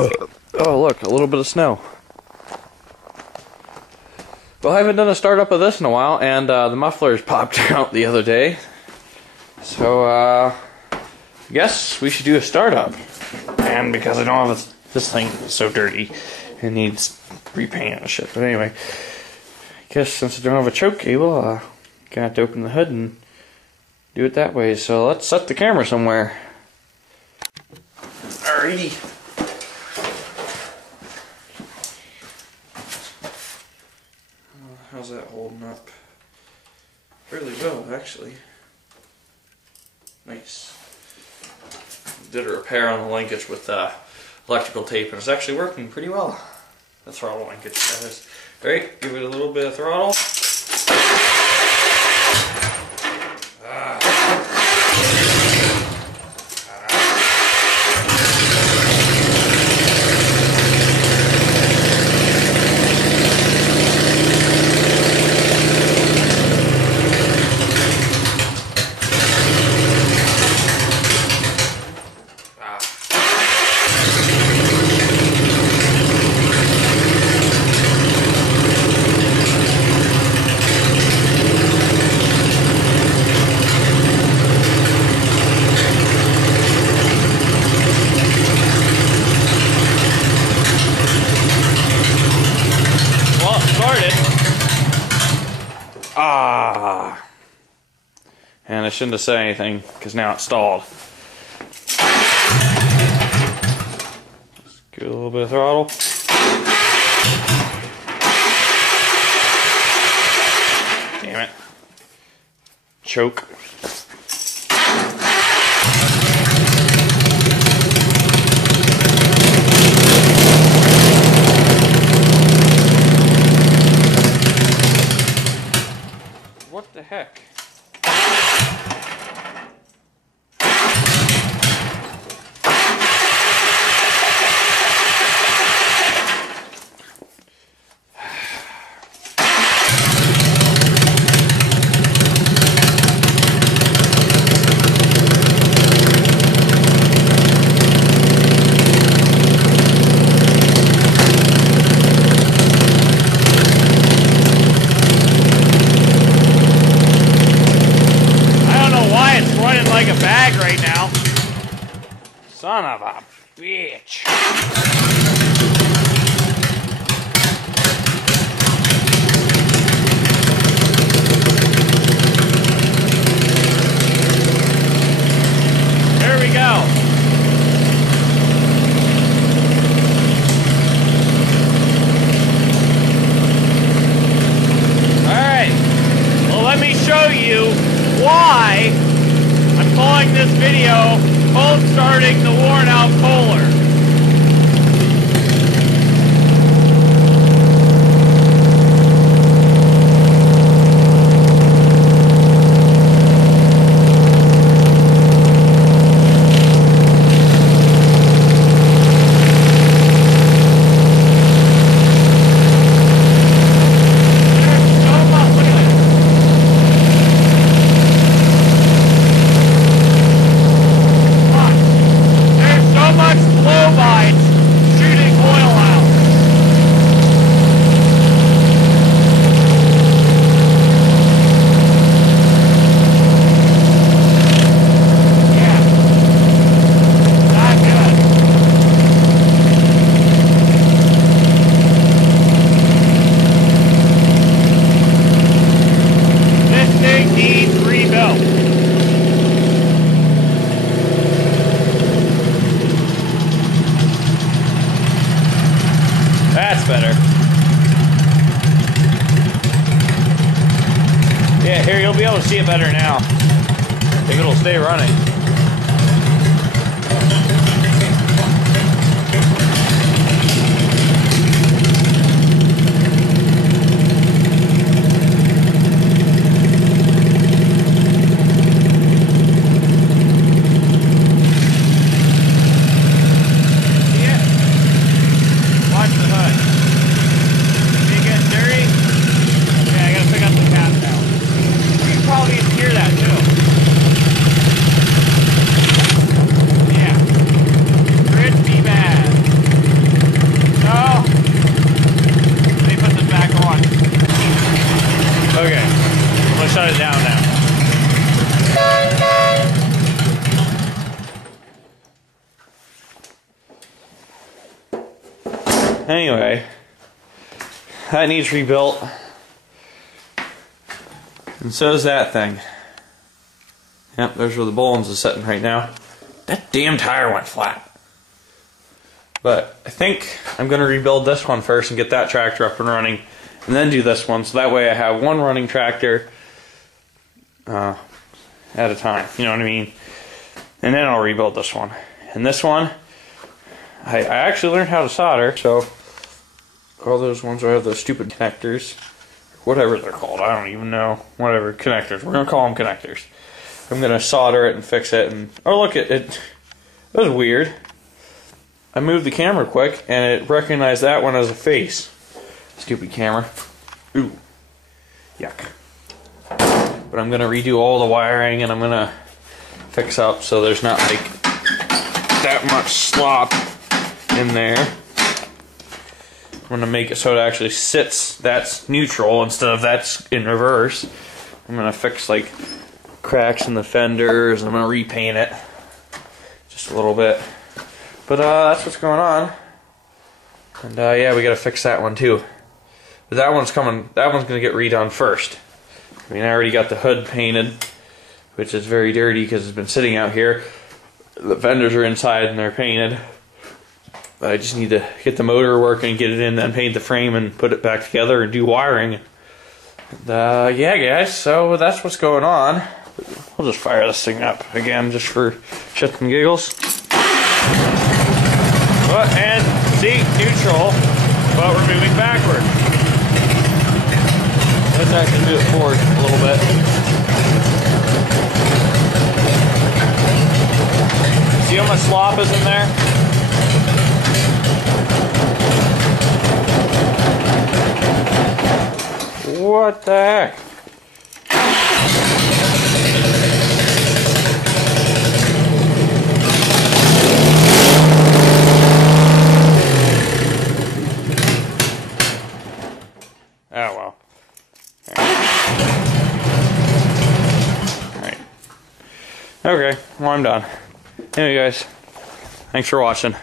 Oh, look, a little bit of snow. Well, I haven't done a startup of this in a while, and the mufflers popped out the other day. So, I guess we should do a startup. And because I don't have this thing is so dirty, it needs repaint and shit. But anyway, I guess since I don't have a choke cable, I'm gonna have to open the hood and do it that way. So let's set the camera somewhere. Alrighty. How's that holding up? Fairly well, actually. Nice. Did a repair on the linkage with electrical tape, and it's actually working pretty well. The throttle linkage, that is. Alright, give it a little bit of throttle. And I shouldn't have said anything because now it's stalled. Just give it a little bit of throttle. Damn it. Choke. What the heck? Like a bag right now. Son of a bitch. There we go. Alright. Well, let me show you why I'm calling this video cold starting the worn out Kohler. That's better. Yeah, here you'll be able to see it better now. I think it'll stay running. Hear that too. Yeah. Anyway, that needs rebuilt. And so does that thing. Yep, there's where the Bollins is sitting right now. That damn tire went flat. But I think I'm going to rebuild this one first and get that tractor up and running, and then do this one, so that way I have one running tractor at a time, you know what I mean? And then I'll rebuild this one. And this one, I actually learned how to solder, so all those ones where I have those stupid connectors, whatever they're called, I don't even know, whatever, connectors, we're going to call them connectors. I'm going to solder it and fix it, and oh look, it was weird. I moved the camera quick, and it recognized that one as a face. Stupid camera. Ooh. Yuck. But I'm going to redo all the wiring, and I'm going to fix up so there's not like that much slop in there. I'm going to make it so it actually sits, that's neutral instead of that's in reverse. I'm going to fix like cracks in the fenders. I'm going to repaint it just a little bit. But that's what's going on. And yeah, we got to fix that one too. But that one's coming, that one's going to get redone first. I mean, I already got the hood painted, which is very dirty because it's been sitting out here. The fenders are inside and they're painted. But I just need to get the motor working, get it in, then paint the frame and put it back together and do wiring. And, yeah, guys, so that's what's going on. We'll just fire this thing up again just for shits and giggles. But, and see, neutral, but we're moving backward. Let's actually move it forward a little bit. See how much slop is in there? What the heck? Oh well. Alright. Okay, well I'm done. Anyway guys, thanks for watching.